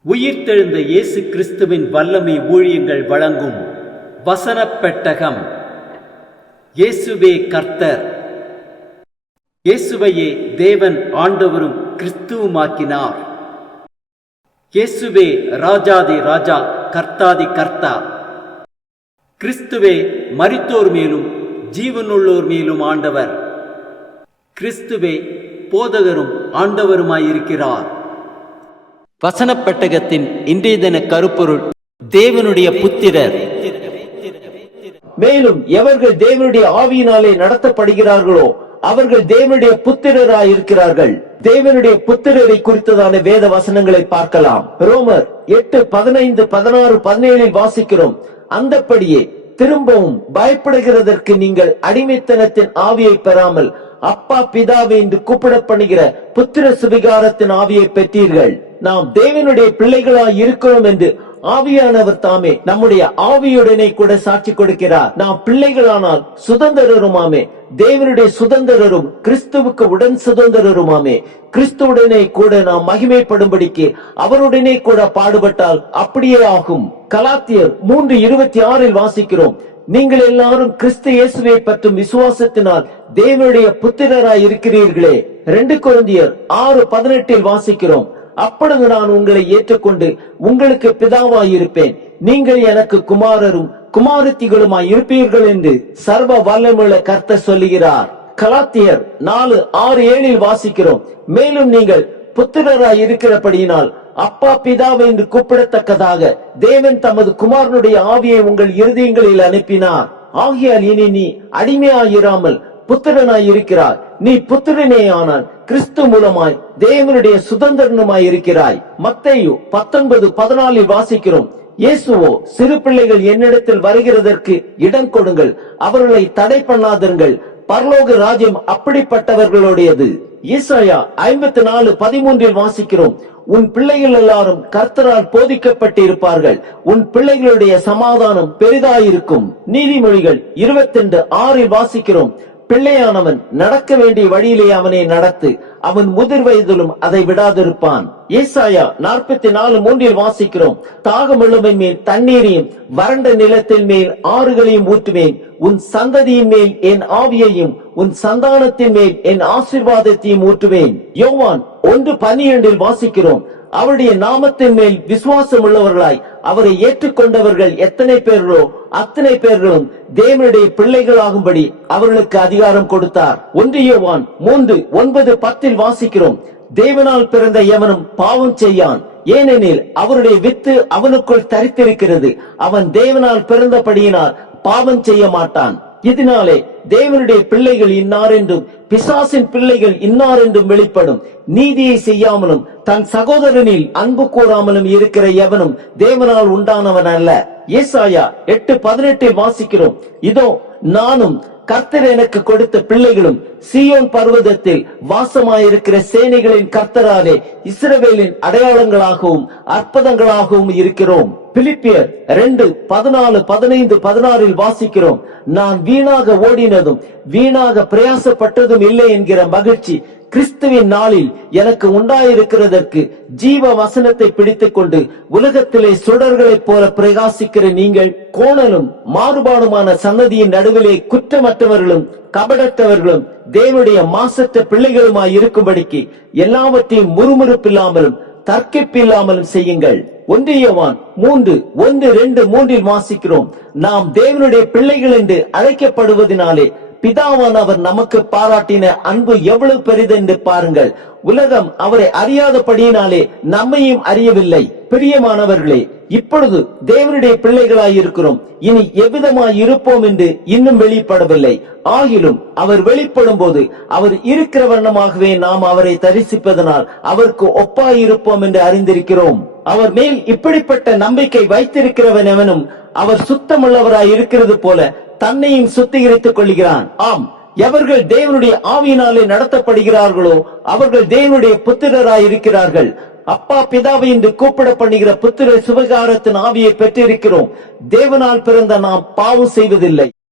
உயிர்த்தெழுந்த இயேசு கிறிஸ்துவின் வல்லமை ஊழியங்கள் வழங்கும் வசனப் பெட்டகம். இயேசுவே கர்த்தர். இயேசுவையே தேவன் ஆண்டவரும் கிறிஸ்துவுமாக்கினார். இயேசுவே ராஜாதி ராஜா, கர்த்தாதி கர்த்தா. கிறிஸ்துவே மரித்தோர் மேலும் ஜீவனுள்ளோர் மேலும் ஆண்டவர். கிறிஸ்துவே போதகரும் ஆண்டவருமாயிருக்கிறார். வசனப் பெட்டகத்தின் இன்றைய தின கருப்பொருள்: தேவனுடைய புத்திரர். மேலும் எவர்கள் தேவனுடைய ஆவியினாலே நடத்தப்படுகிறார்களோ அவர்கள் தேவனுடைய புத்திரராய் இருக்கிறார்கள். தேவனுடைய புத்திரரை குறித்ததான வேத வசனங்களை பார்க்கலாம். ரோமர் 8:15-16-17 வாசிக்கிறோம். அந்தப்படியே திரும்பவும் பயப்படுகிறதற்கு நீங்கள் அடிமைத்தனத்தின் ஆவியை பெறாமல் அப்பா பிதாவே என்று கூப்பிடப்படுகிற புத்திர சுவிகாரத்தின் ஆவியை பெற்றீர்கள். நாம் தேவனுடைய பிள்ளைகளாய் இருக்கிறோம் என்று ஆவியானவர் தாமே நம்முடைய ஆவியுடனே கூட சாட்சி கொடுக்கிறார். நாம் பிள்ளைகளானால் சுதந்திரருமாமே, தேவனுடைய சுதந்திரரும் கிறிஸ்துவுக்கு உடன் சுதந்திரருமாமே. கிறிஸ்துவுடனே கூட நாம் மகிமைப்படும்படிக்கு அவருடனே கூட பாடுபட்டால் அப்படியே ஆகும். கலாத்தியர் 3:26 வாசிக்கிறோம். நீங்கள் எல்லாரும் கிறிஸ்து இயேசுவை பற்றும் விசுவாசத்தினால் தேவனுடைய புத்திரராய் இருக்கிறீர்களே. 2 கொரிந்தியர் 6:18 வாசிக்கிறோம். அப்பொழுது நான் உங்களை ஏற்றுக்கொண்டு உங்களுக்கு பிதாவாயிருப்பேன், நீங்கள் எனக்கு குமாரரும் குமாரத்திகளுமாய் இருப்பீர்கள் என்று சர்வ வல்லமையுள்ள கர்த்தர் சொல்லுகிறார். கலாத்தியர் 4:6-7 வாசிக்கிறோம். மேலும் நீங்கள் புத்திரராய் இருக்கிறபடியினால் அப்பா பிதாவை என்று கூப்பிடத்தக்கதாக தேவன் தமது குமாரனுடைய ஆவியை உங்கள் இருதயங்களில் அனுப்பினார். ஆகையால் இனி நீ அடிமையாயிராமல் புத்திரனாய் இருக்கிறாய். நீ புத்திரனே ஆனால் கிறிஸ்து மூலமாய் தேவனுடைய சுதந்திரனுமாய் இருக்கிறாய். மத்தேயு 19:14 வாசிக்கிறோம். இயேசுவோ, சிறு பிள்ளைகள் என்னிடத்தில் வருகிறதற்கு இடம் கொடுங்கள், அவர்களை தடை பண்ணாதிருங்கள், பரலோக ராஜ்யம் அப்படிப்பட்டவர்களுடையது. ஏசாயா 54:13 வாசிக்கிறோம். உன் பிள்ளைகள் எல்லாரும் கர்த்தரால் போதிக்கப்பட்டு இருப்பார்கள், உன் பிள்ளைகளுடைய சமாதானம் பெரிதாயிருக்கும். நீதிமொழிகள் 22:6 வாசிக்கிறோம். பிள்ளையானவன் நடக்க வேண்டிய வழியிலே அவனை நடத்து, அவன் முதிர் வயதிலும் அதை விடாதிருப்பான். ஏசாயா 44:3 வாசிக்கிறோம். தாகமுள்ளவன் மேல் தண்ணீரையும் வறண்ட நிலத்தின் மேல் ஆறுகளையும் ஊற்றுவேன், உன் சந்ததியின் மேல் என் ஆவியையும் உன் சந்தானத்தின் மேல் என் ஆசீர்வாதத்தையும் ஊற்றுவேன். யோவான் 1:12 வாசிக்கிறோம். அவருடைய நாமத்தின் மேல் விசுவாசம் உள்ளவர்களாய் அவரை ஏற்றுக்கொண்டவர்கள் எத்தனை பேர்களோ அத்தனை பேர்களும் தேவனுடைய பிள்ளைகளாகும்படி அவர்களுக்கு அதிகாரம் கொடுத்தார். 1 யோவான் 3:9-10 வாசிக்கிறோம். தேவனால் பிறந்த எவனும் பாவம் செய்யான், ஏனெனில் அவருடைய வித்து அவனுக்குள் தரித்திருக்கிறது. அவன் தேவனால் பிறந்தபடியினால் பாவம் செய்ய மாட்டான். இதனாலே தேவனுடைய பிள்ளைகள் இன்னார் என்றும் பிசாசின் பிள்ளைகள் இன்னார் என்றும் வெளிப்படும். நீதியை செய்யாமலும் தன் சகோதரனில் அன்பு கூறாமலும் இருக்கிற எவனும் தேவனால் உண்டானவன் அல்ல. ஏசாயா 8:18 வாசிக்கிறோம். இதோ நானும் கர்த்தர் எனக்கு கொடுத்த பிள்ளைகளும் சீயோன் பர்வதத்தில் வாசமாயிருக்கிற சேனைகளின் கர்த்தராலே இஸ்ரவேலின் அடையாளங்களாகவும் அற்புதங்களாகவும் இருக்கிறோம். பிலிப்பியர் 2:14-15-16 வாசிக்கிறோம். நான் வீணாக ஓடினதும் வீணாக பிரயாசப்பட்டதும் இல்லை என்கிற மகிழ்ச்சி கிறிஸ்துவின் நாளில் எனக்கு உண்டாயிருக்கிறதற்கு ஜீவ வசனத்தை பிடித்துக் கொண்டு உலகத்திலே சுடர்களைப் போல பிரகாசிக்கிற நீங்கள் கோணலும் மாறுபாடுமான சன்னதியின் நடுவிலே குற்றமற்றவர்களும் கபடற்றவர்களும் தேவனுடைய மாசற்ற பிள்ளைகளுமாய் இருக்கும்படிக்கு எல்லாவற்றையும் முறுமுறுப்பில்லாமலும் தர்க்கிப்பில்லாமலும் செய்யுங்கள். 1 யோவான் 3:1-2-3 வாசிக்கிறோம். நாம் தேவனுடைய பிள்ளைகள் என்று அழைக்கப்படுவதனாலே பிதாவானவர் நமக்கு பாராட்டின அன்பு எவ்வளவு பெரிதென்று பாருங்கள். உலகம் அவரை அறியாதபடியினாலே நம்மையும் அறியவில்லை. பிரியமானவர்களே, இப்பொழுது தேவனுடைய பிள்ளைகளாய் இருக்கிறோம். இனி எவ்விதமாய் இருப்போம் என்று இன்னும் வெளிப்படவில்லை. ஆகிலும் அவர் வெளிப்படும் போது அவர் இருக்கிற வண்ணமாகவே நாம் அவரை தரிசிப்பதனால் அவருக்கு ஒப்பாயிருப்போம் என்று அறிந்திருக்கிறோம். அவர் மேல் இப்படிப்பட்ட நம்பிக்கை வைத்திருக்கிறவன் எவனும் அவர் சுத்தமுள்ளவராய் இருக்கிறது போல தன்னையும் சுத்திகரித்துக் கொள்கிறான். ஆம், எவர்கள் தேவனுடைய ஆவியினாலே நடத்தப்படுகிறார்களோ அவர்கள் தேவனுடைய புத்திரராய் இருக்கிறார்கள். அப்பா பிதாவை என்று கூப்பிடப்படுகிற புத்திர சுவிகாரத்தின் ஆவியை பெற்றிருக்கிறோம். தேவனால் பிறந்த நாம் பாவம் செய்வதில்லை.